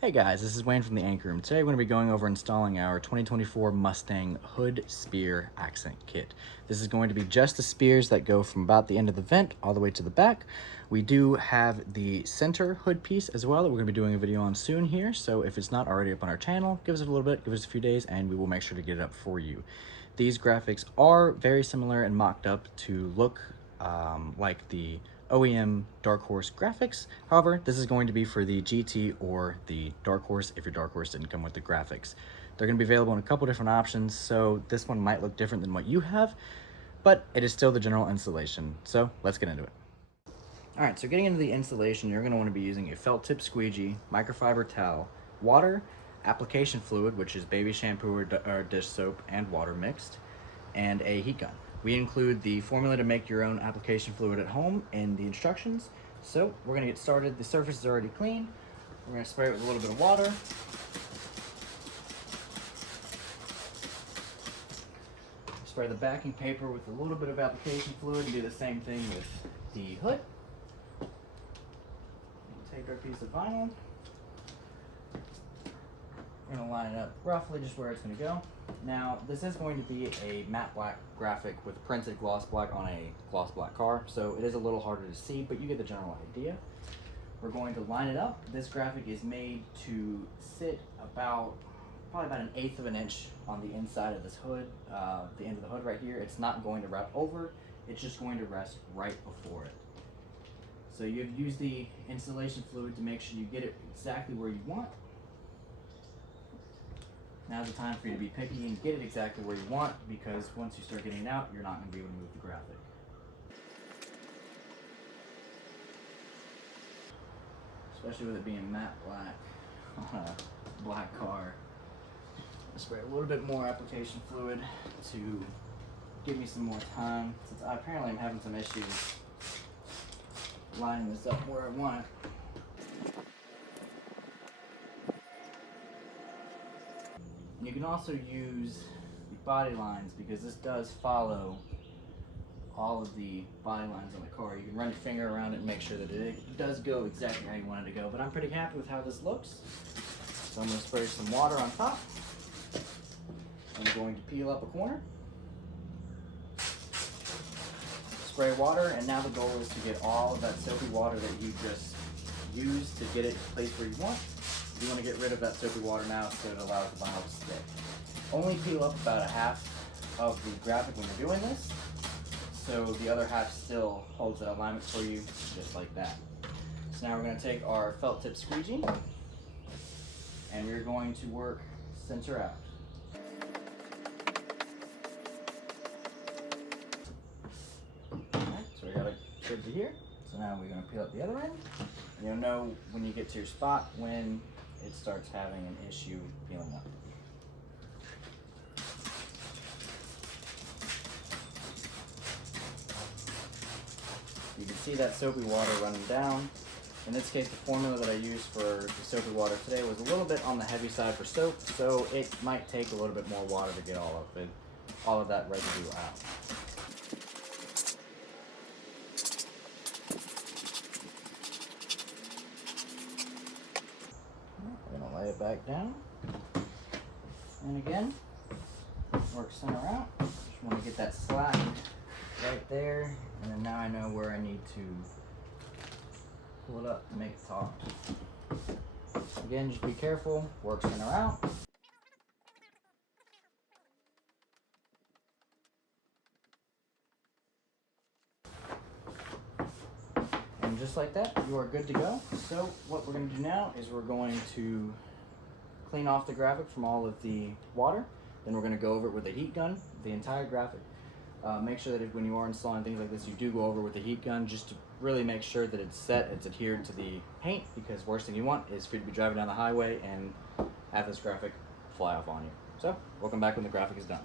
Hey guys, this is Wayne from the Anchor Room. Today we're going to be going over installing our 2024 Mustang hood spear accent kit. This is going to be just the spears that go from about the end of the vent all the way to the back. We do have the center hood piece as well that we're going to be doing a video on soon here, so if it's not already up on our channel, give us a little bit, give us a few days, and we will make sure to get it up for you. These graphics are very similar and mocked up to look like the OEM Dark Horse graphics. However, this is going to be for the GT or the Dark Horse if your Dark Horse didn't come with the graphics. They're going to be available in a couple different options, so this one might look different than what you have, but it is still the general installation. So let's get into it. All right, so getting into the installation, you're going to want to be using a felt tip squeegee, microfiber towel, water, application fluid, which is baby shampoo or dish soap and water mixed, and a heat gun. We include the formula to make your own application fluid at home in the instructions. So we're gonna get started. The surface is already clean. We're gonna spray it with a little bit of water. Spray the backing paper with a little bit of application fluid and do the same thing with the hood. We'll take our piece of vinyl. We're gonna line it up roughly just where it's gonna go. Now, this is going to be a matte black graphic with printed gloss black on a gloss black car, so it is a little harder to see, but you get the general idea. We're going to line it up. This graphic is made to sit probably about 1/8 of an inch on the inside of this hood, the end of the hood right here. It's not going to wrap over, it's just going to rest right before it. So you've used the installation fluid to make sure you get it exactly where you want. Now's the time for you to be picky and get it exactly where you want, because once you start getting it out, you're not going to be able to move the graphic. Especially with it being matte black on a black car. I'll spray a little bit more application fluid to give me some more time, since I apparently am having some issues lining this up where I want it. You can also use the body lines, because this does follow all of the body lines on the car. You can run your finger around it and make sure that it does go exactly how you want it to go, but I'm pretty happy with how this looks. So I'm going to spray some water on top. I'm going to peel up a corner. Spray water, and now the goal is to get all of that soapy water that you just used to get it placed where you want. You want to get rid of that soapy water now so it allows the vinyl to stick. Only peel up about 1/2 of the graphic when you're doing this, so the other half still holds that alignment for you, just like that. So now we're going to take our felt tip squeegee, and we're going to work center out. Alright, so we got it good to here. So now we're going to peel up the other end. You'll know when you get to your spot when it starts having an issue peeling up. You can see that soapy water running down. In this case, the formula that I used for the soapy water today was a little bit on the heavy side for soap, so it might take a little bit more water to get all of that residue out. We're going to lay it back down, and again, work center out. Just want to get that slack right there, and then now I know where I need to pull it up to make it taut. Again, just be careful, work center out. And just like that, you are good to go. So what we're going to do now is we're going to clean off the graphic from all of the water. Then we're going to go over it with a heat gun, the entire graphic. Make sure that when you are installing things like this, you do go over with the heat gun just to really make sure that it's set, it's adhered to the paint, because worst thing you want is for you to be driving down the highway and have this graphic fly off on you. So, welcome back when the graphic is done.